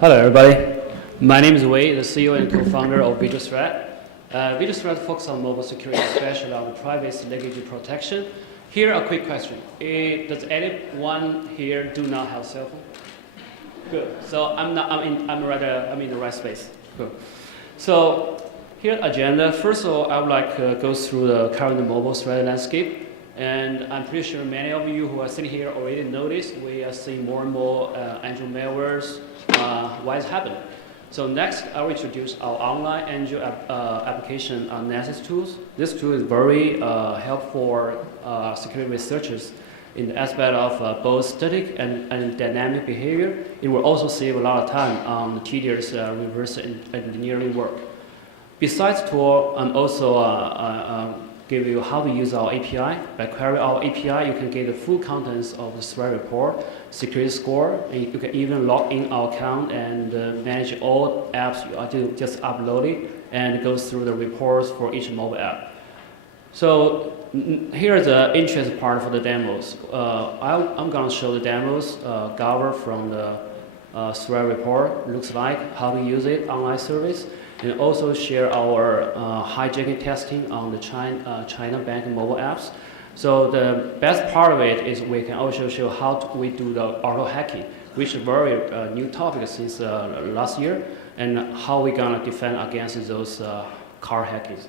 Hello, everybody. My name is Wei, the CEO and co-founder of VisualThreat. VisualThreat focuses on mobile security, especially on privacy leakage protection. Here, a quick question. Does anyone here do not have a cell phone? Good. So I'm in the right space. Good. So here, agenda. First of all, I would like to go through the current mobile threat landscape. And I'm pretty sure many of you who are sitting here already noticed we are seeing more and more Android malwares. Why is happening? So next, I will introduce our online Android application analysis tools. This tool is very helpful for security researchers in the aspect of both static and dynamic behavior. It will also save a lot of time on the tedious reverse engineering work. Besides the tool, I'm also give you how to use our API. By querying our API, you can get the full contents of the threat report, security score, and you can even log in our account and manage all apps you just uploaded and go through the reports for each mobile app. So here's the interesting part for the demos. I'm going to show the demos covered from the threat report, looks like, how to use it, online service, and also share our hijacking testing on the China bank mobile apps. So the best part of it is we can also show how we do the auto hacking, which is a very new topic since last year, and how we're gonna defend against those car hackings.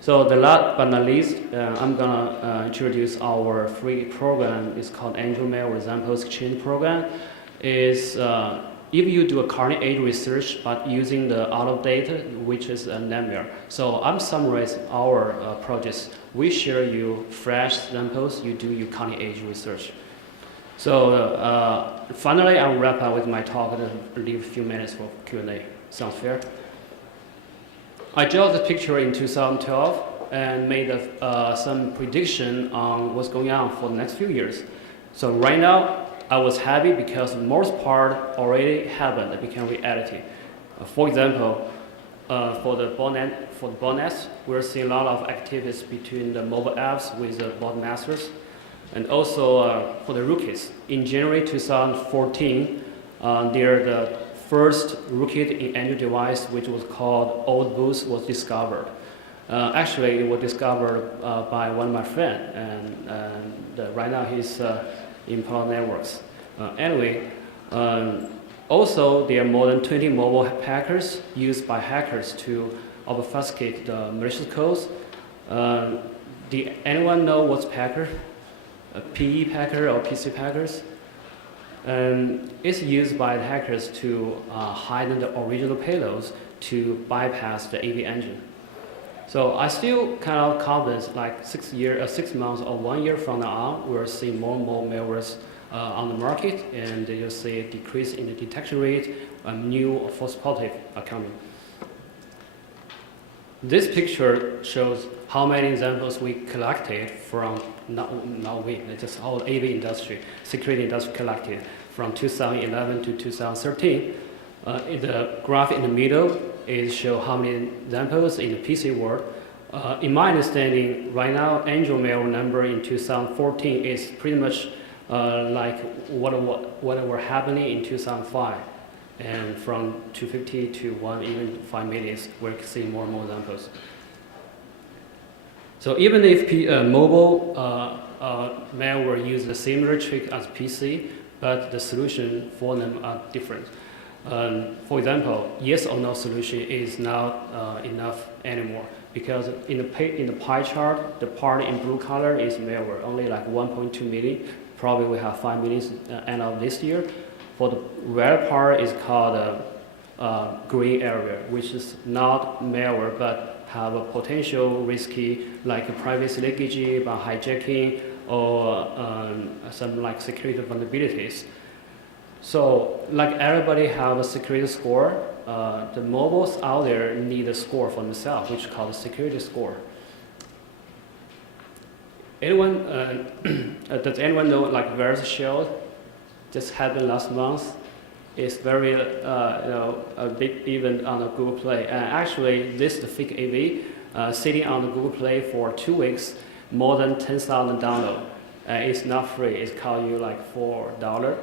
So the last but not least, I'm gonna introduce our free program. It's called Android Malware Example Exchange Program. Is if you do a cutting edge research but using the auto data, which is a nightmare. So I'm summarizing our projects. We share you fresh samples, you do your cutting edge research. So finally, I'll wrap up with my talk and leave a few minutes for Q&A. Sounds fair? I drew this picture in 2012 and made some prediction on what's going on for the next few years. So right now, I was happy because most part already happened and became reality. For example, for the botnets, we're seeing a lot of activities between the mobile apps with the bot masters, and also for the rootkits. In January 2014, the first rootkit in Android device, which was called Old Boost, was discovered. Actually, it was discovered by one of my friends, and right now he's in Palo Networks. Anyway, also there are more than 20 mobile hackers used by hackers to obfuscate the malicious codes. Do anyone know what's packer? A PE packer or PC packers? It's used by the hackers to hide the original payloads to bypass the AV engine. So I still kind of confident, like 6 months or 1 year from now on, we're seeing more and more malwares on the market, and you'll see a decrease in the detection rate, new false positives are coming. This picture shows how many examples we collected from, not we, just all AV industry, security industry collected from 2011 to 2013. In the graph in the middle is show how many examples in the PC world. In my understanding, right now, Android malware number in 2014 is pretty much like what were happening in 2005. And from 250 to 1, even 5 million, we're seeing more and more examples. So even if mobile malware uses a similar trick as PC, but the solution for them are different. For example, yes or no solution is not enough anymore, because in the pie chart, the part in blue color is malware, only like 1.2 million. Probably we have 5 million end of this year. For the red part is called green area, which is not malware but have a potential risky like privacy leakage by hijacking or some like security vulnerabilities. So like everybody have a security score, the mobiles out there need a score for themselves, which is called a security score. Does anyone know like Virus Shield? Just happened last month. It's very a big event on the Google Play. And actually, this is the fake AV sitting on the Google Play for 2 weeks, more than 10,000 downloads. It's not free. It's cost you like $4.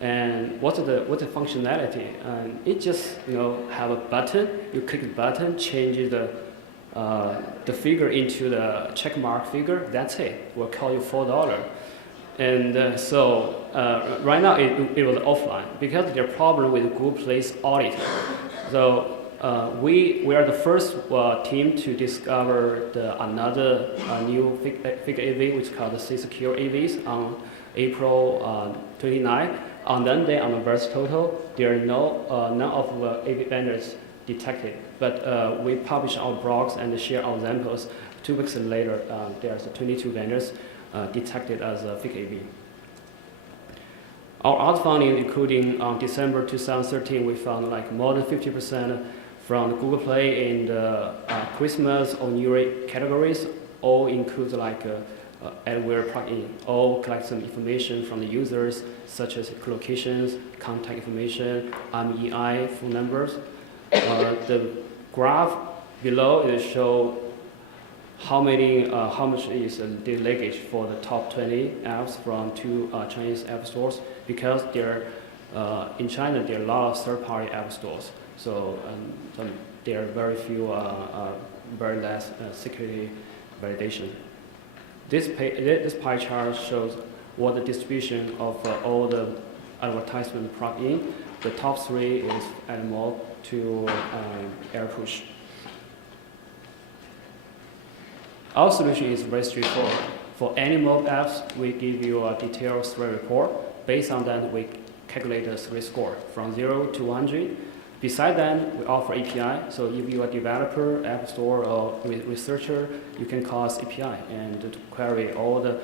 And what's the functionality? It just have a button. You click the button, change the figure into the check mark figure. That's it. We'll call you $4. And so right now it was offline because there are problems with Google Play's audit. So we are the first team to discover another new fake AV, which is called the C-Secure AVs on April 29. On that day, on the VisualTotal, there are none of the AV vendors detected. But we publish our blogs and share our examples. 2 weeks later, there's 22 vendors detected as a fake AV. Our other findings, including December 2013, we found like more than 50% from Google Play in the Christmas or New Year categories, all include like Adware plugin, all collect some information from the users, such as locations, contact information, MEI, phone numbers. The graph below is show how much is the leakage for the top 20 apps from 2 Chinese app stores, because in China there are a lot of third-party app stores, so there are very few, very less security validation. This pie chart shows what the distribution of all the advertisement plugin. The top 3 is Animal to AirPush. Our solution is very straightforward. For any mobile apps, we give you a detailed threat report. Based on that, we calculate the threat score from 0 to 100. Besides that, we offer API. So if you're a developer, app store, or researcher, you can call us API and to query all the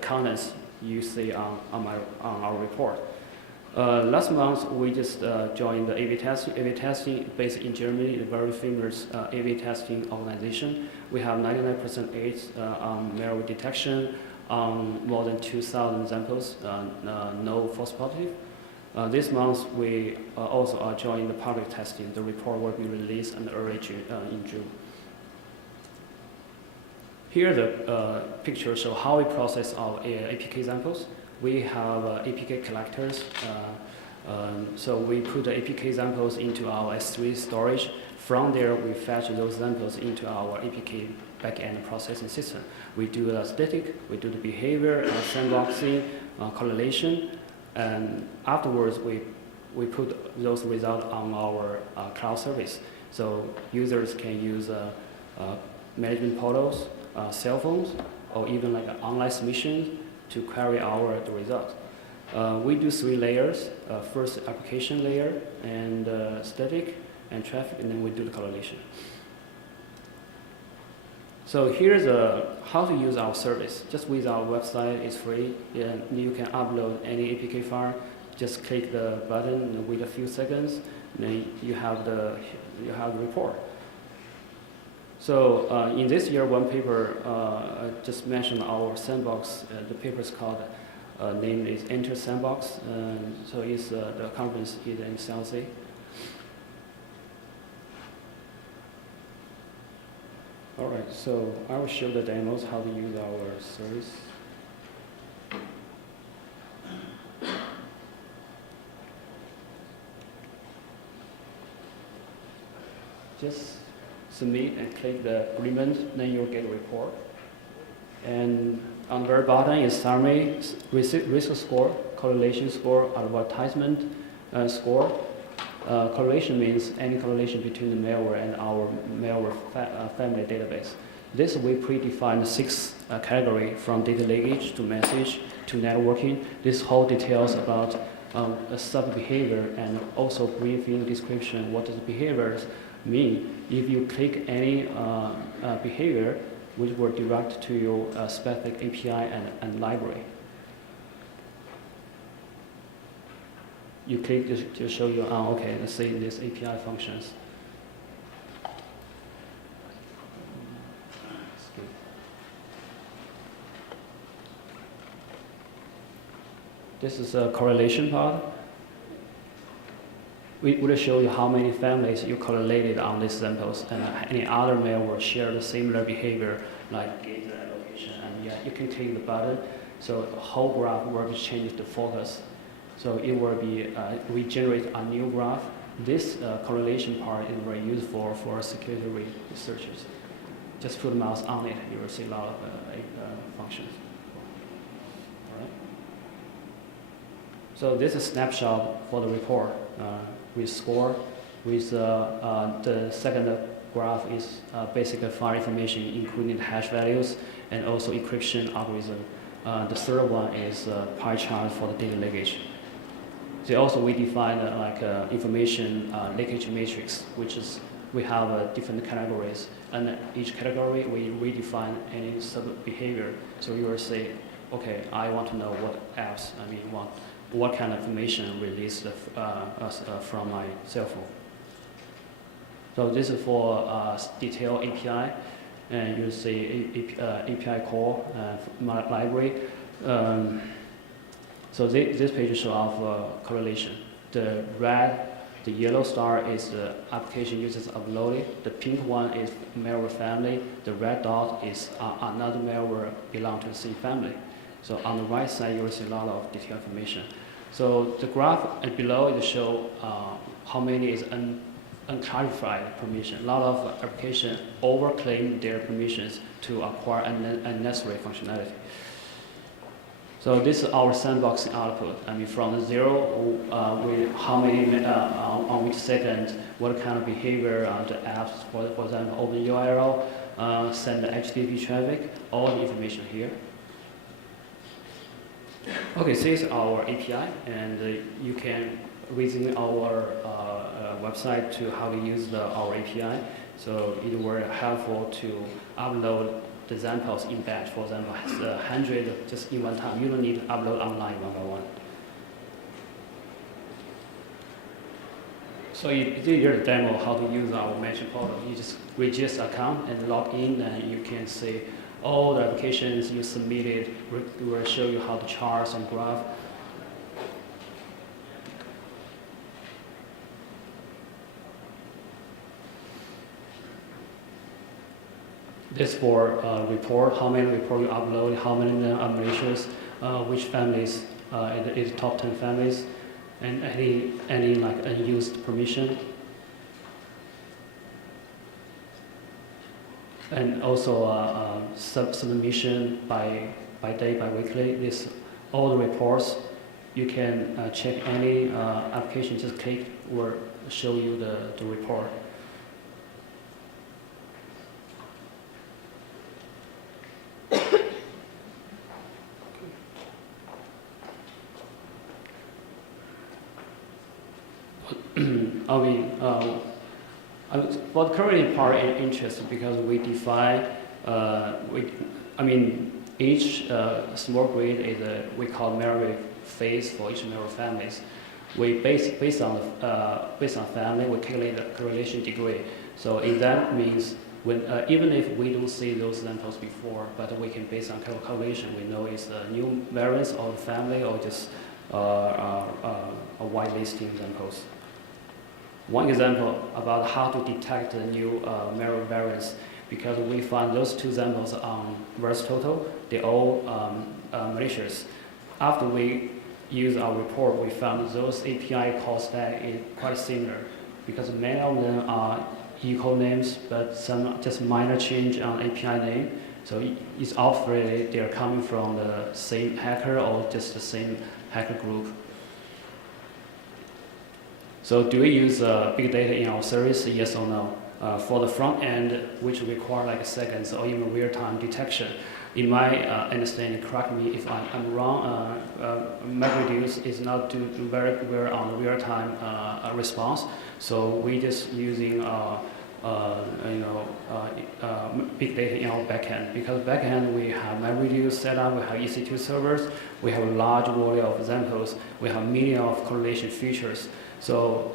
contents you see on our report. Last month, we just joined the AV testing. AV testing, based in Germany, a very famous AV testing organization. We have 99% aids on malware detection on more than 2,000 samples, no false positive. This month, we also are joining the public testing. The report will be released in June. Here, the picture shows how we process our APK samples. We have APK collectors. So we put the APK samples into our S3 storage. From there, we fetch those samples into our APK backend processing system. We do the static, we do the behavior, sandboxing, correlation, and afterwards we put those results on our cloud service. So users can use management portals, cell phones, or even like an online submission to query the result. We do 3 layers, first application layer, and static, and traffic, and then we do the correlation. So here's how to use our service. Just with our website, it's free, and you can upload any APK file. Just click the button and wait a few seconds, and then you have the report. So in this year, one paper I just mentioned our sandbox. The paper is called, name is Enter Sandbox. So it's the conference is in San Jose. All right, so I will show the demos how to use our service. Just submit and click the agreement, then you'll get a report. And on the very bottom is summary, risk score, correlation score, advertisement score. Correlation means any correlation between the malware and our malware family database. This we predefined 6 categories, from data leakage to message to networking. This whole details about a sub-behavior and also briefing description what does behaviors mean. If you click any behavior, which will direct to your specific API and library. You click to show you, okay, let's see this API functions. This is a correlation part. We will show you how many families you correlated on these samples, and any other malware share the similar behavior like data allocation. And yeah, you can click the button. So the whole graph will be changed to focus. So it will be, we generate a new graph. This correlation part is very useful for security researchers. Just put a mouse on it, you will see a lot of functions. All right. So this is a snapshot for the report with score. With the second graph is basic file information, including hash values and also encryption algorithm. The third one is pie chart for the data leakage. We define information leakage matrix, which is we have different categories, and each category we redefine any sub-behavior. So you will say, okay, I want to know what apps, what kind of information released from my cell phone. So this is for detailed API, and you see API call library. So this page shows off correlation. The red, the yellow star is the application users uploaded. The pink one is malware family. The red dot is another malware belong to the same family. So on the right side, you will see a lot of detailed information. So the graph below it shows how many is unclarified permission. A lot of applications overclaim their permissions to acquire unnecessary functionality. So this is our sandboxing output. From the zero, with how many on which second, what kind of behavior on the apps, for example, open URL, send the HTTP traffic, all the information here. Okay, so this is our API, and you can visit our website to how to use our API. So it will be helpful to upload the examples in batch. For example, 100 just in one time. You don't need to upload online one by one. So here's a demo how to use our mention portal. You just register account and log in, and you can see all the applications you submitted. We will show you how to chart and graph. This for report, how many reports you upload, how many of them are malicious, which families is top 10 families, and any like unused permission. And also submission by day, by weekly. This all the reports. You can check any application, just click or show you the report. For the current part is interesting because we define, each small grid is we call malware phase for each malware families. We based on family, we calculate the correlation degree. So if that means when even if we don't see those examples before, but we can based on calculation, we know it's a new variance of the family or just a whitelisting examples. One example about how to detect the new malware variants, because we found those two examples on VirusTotal, they're all malicious. After we use our report, we found those API call stack is quite similar, because many of them are equal names, but some just minor change on API name. So it's obviously they're coming from the same hacker or just the same hacker group. So do we use big data in our service? Yes or no? For the front end, which require like seconds or even real-time detection, in my understanding, correct me if I'm wrong, MapReduce is not do very well on real-time response. So we just using big data in our backend, because backend we have MapReduce set up, we have EC2 servers, we have a large volume of examples, we have millions of correlation features. So,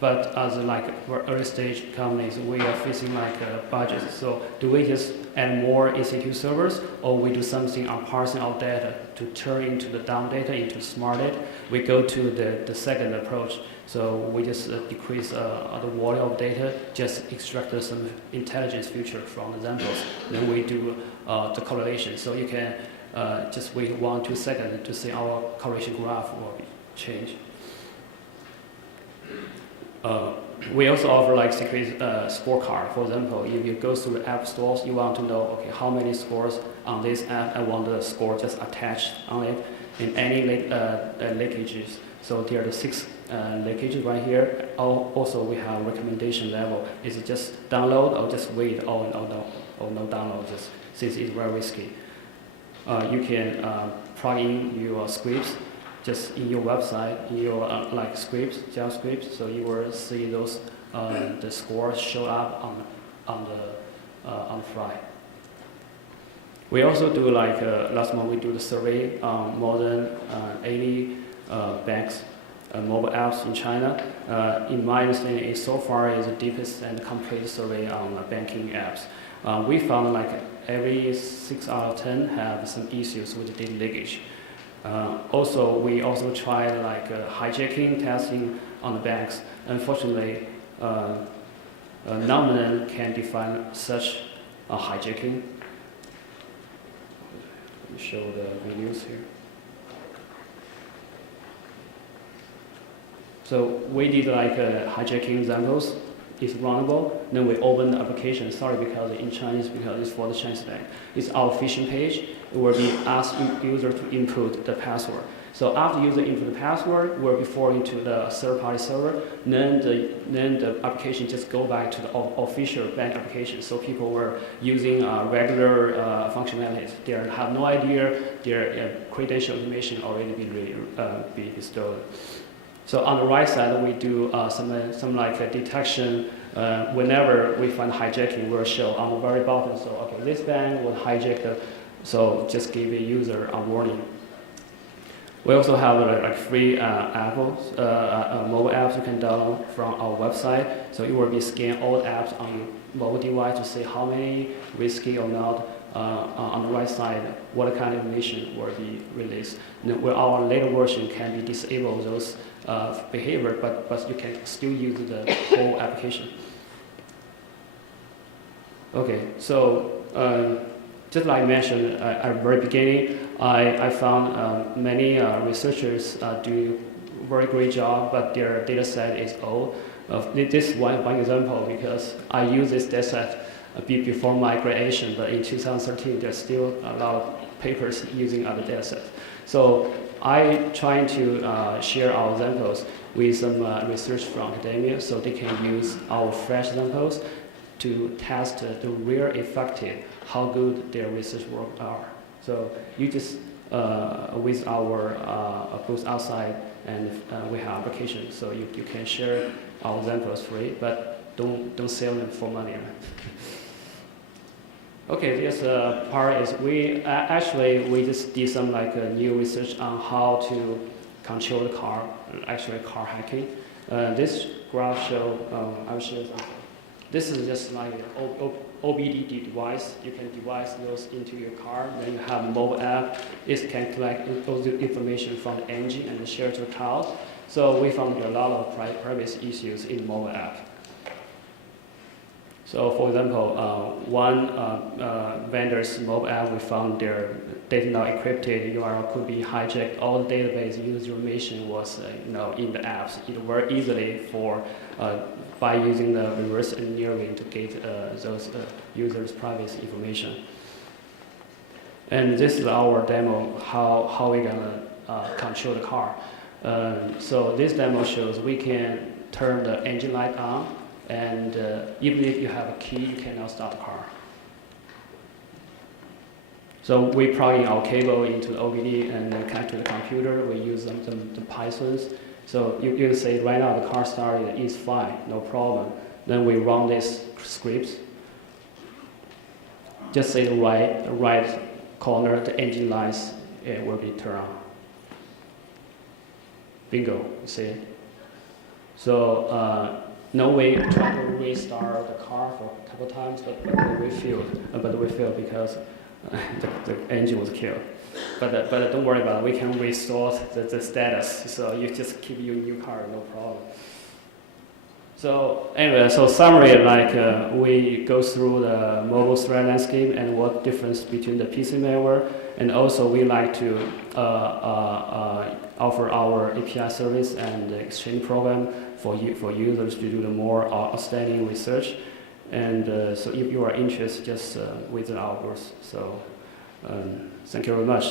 but as like early stage companies, we are facing like a budget. So do we just add more EC2 servers, or we do something on parsing our data to turn into the down data into smart data? We go to the second approach. So we just decrease the volume of data, just extract some intelligence feature from examples. Then we do the correlation. So you can just wait 1-2 seconds to see our correlation graph will be changed. We also offer like secret scorecard. For example, if you go through the app stores, you want to know, okay, how many scores on this app, I want the score just attached on it in any leakages. So there are the 6 leakages right here. Also, we have recommendation level. Is it just download or just wait? Oh, no download, just since it's very risky. You can plug in your scripts just in your website, in your like scripts, JavaScript, so you will see those the scores show up on the fly. We also do like last month we do the survey on more than 80 banks, mobile apps in China. In my understanding, so far is the deepest and complete survey on banking apps. We found like every 6 out of 10 have some issues with data leakage. Also, we also tried like hijacking testing on the banks. Unfortunately, none of them can define such a hijacking. Let me show the videos here. So we did like hijacking examples. It's runnable. Then we open the application. Sorry, because in Chinese, because it's for the Chinese bank. It's our phishing page. It will be ask user to input the password. So after user input the password, will be forwarded to the third-party server. Then the application just go back to the official bank application. So people were using regular functionalities. They have no idea their credential information already be stolen. So on the right side, we do some like a detection. Whenever we find hijacking, we'll show on the very bottom. So okay, this bank was hijacked. So just give a user a warning. We also have like free mobile apps you can download from our website. So it will be scan all the apps on your mobile device to see how many risky or not. On the right side, what kind of information will be released. Now, where our later version can be disable those behavior, but you can still use the whole application. Okay, so just like I mentioned at the very beginning, I found many researchers do a very great job, but their data set is old. This is one example because I use this data set before my graduation, but in 2013 there's still a lot of papers using other data sets. So I try to share our examples with some research from academia so they can use our fresh examples to test the real effective, how good their research work are. So you just, with our booth outside, and we have applications, so you can share our examples free, but don't sell them for money. Right? Okay, this part is we just did some like new research on how to control the car, actually car hacking. This graph show, I will share something. This is just like an OBD device. You can device those into your car. Then you have a mobile app. It can collect those information from the engine and share to the cloud. So we found a lot of privacy issues in the mobile app. So for example, one vendor's mobile app, we found their data not encrypted URL could be hijacked. All the database user information was in the apps. It very easily by using the reverse engineering to get those users' privacy information. And this is our demo, how we're gonna control the car. So this demo shows we can turn the engine light on, and even if you have a key, you cannot start the car. So we plug in our cable into the OBD and then connect to the computer. We use the Pythons. So you can say right now the car started is fine, no problem. Then we run these scripts. Just say the right corner, the engine lights will be turned on. Bingo, you see it? So no way to try to restart the car for a couple times, but we failed because the engine was killed. But don't worry about it. We can restore the status. So you just keep your new car, no problem. So anyway, so summary, we go through the mobile threat landscape and what difference between the PC malware And also we like to offer our API service and exchange program for users to do the more outstanding research. And so if you are interested, just visit our booth. So thank you very much.